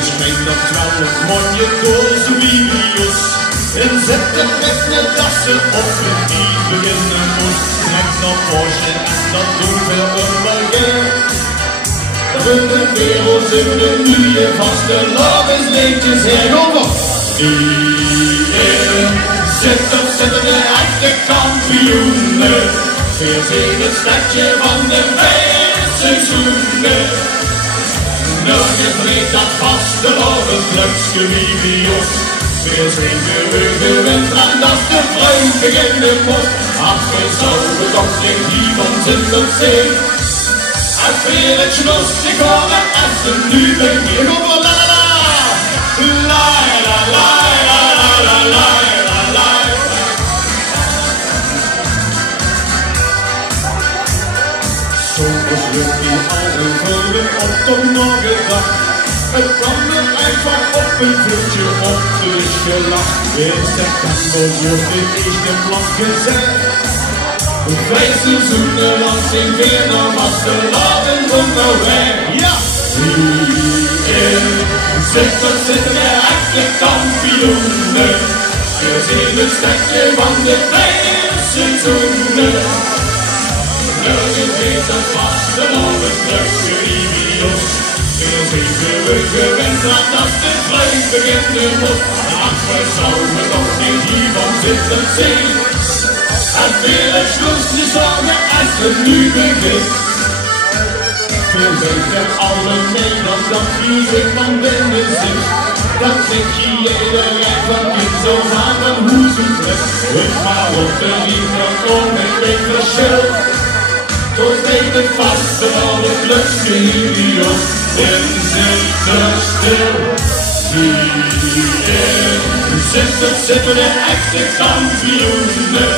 is geen dat trouwelijk mooie door Sibelius. En zet de rechte dassen op en die beginnen moest. Trekt dan Porsche en dat doen we onbegeer. De wereld in de nieuwe vaste levensleedjes herkomen. Die zitten de echte kampioenen. Veert in het stadje van de seizoenen. Nergens breekt dat vaste levensleukste Libios. Weer zijn geheugen en dran dat de vreugd beginnen moet. Ach, we zouden toch geen iemand in de zee. Als weer het schloss zich horen als het nu begint. Kom op, la la la, la la la la la la la. Zomers lukt die al een vullen op de morgendag. Het kwam er einfach op een vluchtje op, dus gelacht. In september wordt dit eerste blad gezet. 5 seizoenen lang zijn weer nog als de laden onderweg. Ja! Hierin zitten de echte kampioenen. We zien het stadje van de 5 seizoenen. Nergens weet het vaste nog het drukste Libios. We zien gewend dat als de vreugd beginnen moet. Ach, we zouden toch niet iemand zitten zien. Het weer het schloesje zorgen als het nu begint. We weten alle Nederland dat muziek van binnen zit. Dan zeg je iedereen van niet zo aan een hoezentrek. Ik ga op de riemen om en weet verschil. Tot weet het vast en al het leukste Libios. En zitten stil. Hierin zitten de echte kampioenen.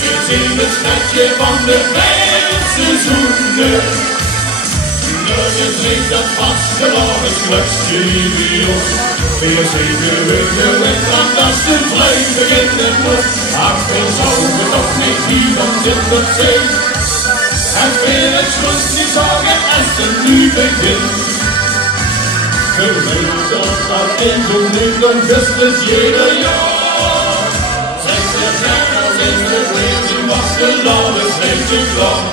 We zien het stadje van de 5 seizoenen. Nergens ligt dat vastgelopen slechtste Libios. Weer zijn geheugen en drank als de vreugd beginnen moet. Ach, we zouden toch niet iemand in de zee. En weer het schloesje zorgen als het nu begint. We weten dat in zo'n Nederland is jeder jaar. Zeg de gek als in de wereld was de landen steeds te lang.